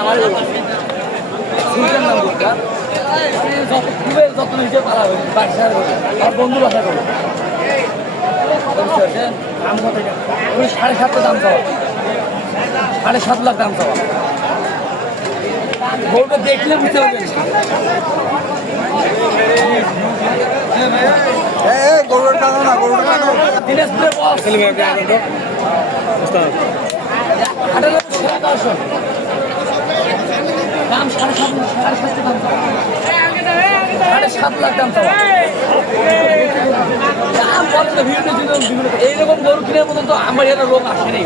আমার যত্ন নিজে পালা হয় আর বন্ধু বাসা করো দাম কত 7.5 দাম চাওয়া 7.5 লাখ দাম চাওয়া গরুটা দেখলে বুঝতে পারবেন গরুটা টানো না গরুটা টানো দিনাজপুরের বস দাম 7.5 দাম 7.5 লাখ দাম চাওয়া দাম বলতে বিভিন্ন এইরকম গরু কেনার মতন তো আমার এর রোগ আসেনি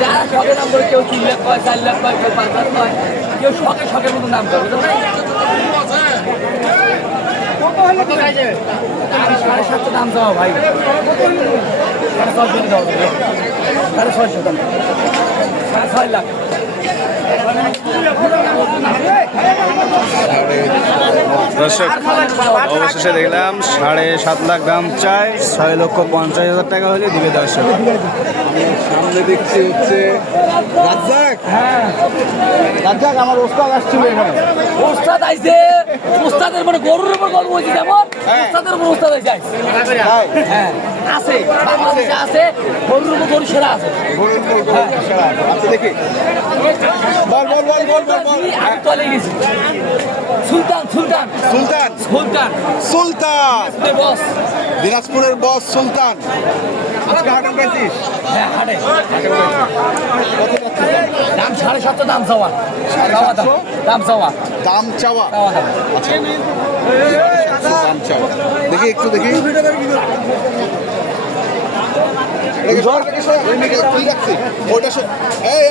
যারা শখের দাম করে কেউ 3 লাখ কয় 4 লাখ কয় কেউ 5 লাখ কয় কেউ শখের মতন দাম করে 7.5 দাম চাওয়া ভাই 6.5 দাও 6.5 দাম 6 লাখ দর্শক অবশেষে দেখলাম 7.5 লাখ দাম চাই 6,50,000 টাকা হলে দিবে দর্শক। সামনে দেখছি হচ্ছে রাজ্জাক। রাজ্জাক আমার ওস্তাদ আসছিল এখানে। ওস্তাদ আইছে ওস্তাদের মানে গরুর উপর গরু হইছে যেমন ওস্তাদের উপর ওস্তাদ আইছে হ্যাঁ আছে বাংলাদেশে আছে গরুর উপর গরু সেরা আছে গরুর উপর গরু সেরা আছে আচ্ছা দেখি বল আমি চলে গেছি সুলতান সুলতান সুলতান সুলতান সুলতান বস দিনাজপুরের বস সুলতান আজকে হাটে পেয়েছিস হ্যাঁ হাটে কত যাচ্ছে দাম 7.5 দাম চাওয়া দাম চাওয়া দাম চাওয়া দাম আচ্ছা দাম চাওয়া দেখি একটু দেখি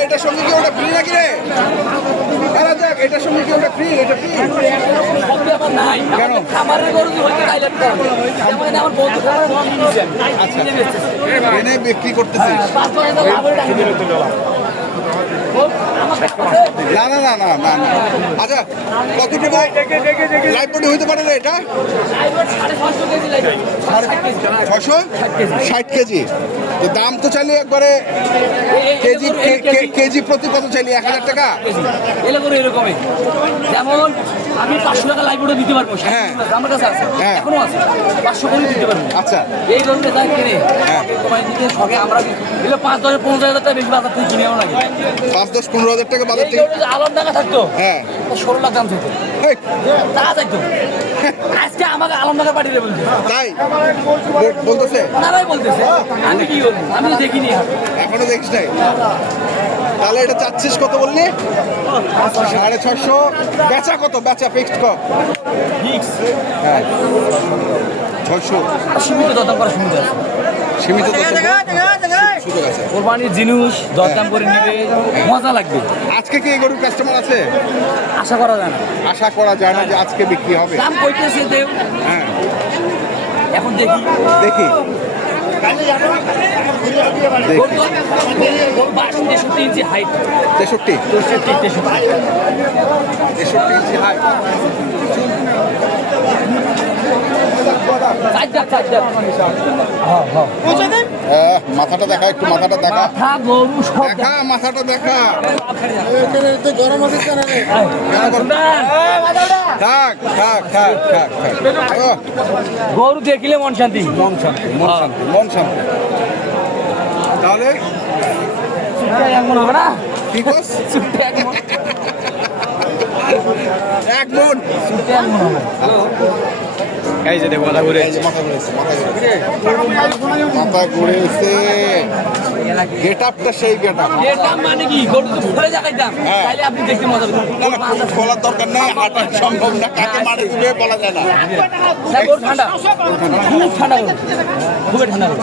এটার সঙ্গে কি ওটা ফ্রি নাকি রে এটার সঙ্গে কি ওটা ফ্রি এটা ফ্রি নাই কেন? খামারের গরু হইতে টাইলেট যেমন আমার বন্ধু আচ্ছা এনে বিক্রি করতেছিস না না না না না না আচ্ছা কতটুকু লাইভ বডি হইতে পারে না এটা 660 কেজি তো দাম তো চাইলে একবারে কেজি প্রতি কত চাইলি 1000 টাকা এলে করে এরকমই যেমন আমি 500 টাকা লাইভ দিতে পারবো হ্যাঁ আমার কাছে আছে হ্যাঁ এখনো আছে 500 করে দিতে পারবো আচ্ছা এই গরুটা যা কিনে হ্যাঁ তোমায় দিতে সবে আমরা এলে 5-10-15,000 টাকা বেশি বাজার থেকে কিনেও লাগে 5-10-15,000 টাকা বাজার থেকে আলম টাকা থাকতো হ্যাঁ 16 লাখ দাম থাকতো তা যাইতো আজকে আমাকে আলম টাকা পাঠিয়ে বলছে তাই বলতেছে ওনারাই বলতেছে আমি কি বলবো আমি তো দেখিনি এখনো দেখিস নাই তাহলে এটা চাচ্ছিস কত বললি 650 বেচা কত বেচা ফিক্সড কত হ্যাঁ 600 সীমিত দরদাম করা সীমিত আছে সীমিত সুযোগ আছে কোরবানির জিনিস দরদাম করে নেবে মজা লাগবে আজকে কি এই গরুর কাস্টমার আছে আশা করা যায় না আশা করা যায় না যে আজকে বিক্রি হবে দাম কইতেছে দেব হ্যাঁ এখন দেখি দেখি ইঞ্চি হাইট 63 ইঞ্চি হাইট মাথাটা দেখা একটু মাথাটা দেখা দেখা মাথাটা দেখা গরম আছে থাক থাক থাক থাক গরু দেখিলে মন শান্তি মন শান্তি মন শান্তি মন শান্তি তাহলে এমন হবে না ঠিক আছে এক মন এই যে দেখো মাথা ঘুরে মাথা ঘুরেছে গেট আপটা সেই গেট আপ এটা মানে কি গরু তো ঘুরে যাকাইতাম তাইলে আপনি দেখতে মজা পাবেন বলার দরকার নেই হাঁটা সম্ভব না কাকে মারে দিবে বলা যায় না গরু ঠান্ডা খুব ঠান্ডা গরু খুবই ঠান্ডা গরু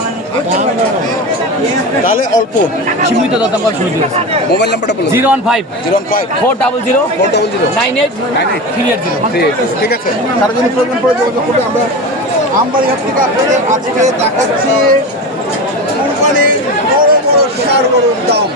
তাহলে অল্প সীমিত দরদাম করা শুরু করেছে মোবাইল নাম্বারটা বলুন 015-400-98-380 ঠিক আছে তার জন্য প্রয়োজন পড়ে যোগাযোগ করবে আমরা আমবাড়িহাট থেকে আপনাদের আজকে দেখাচ্ছি কুরবানির বড় বড় ষাঁড় গরুর দাম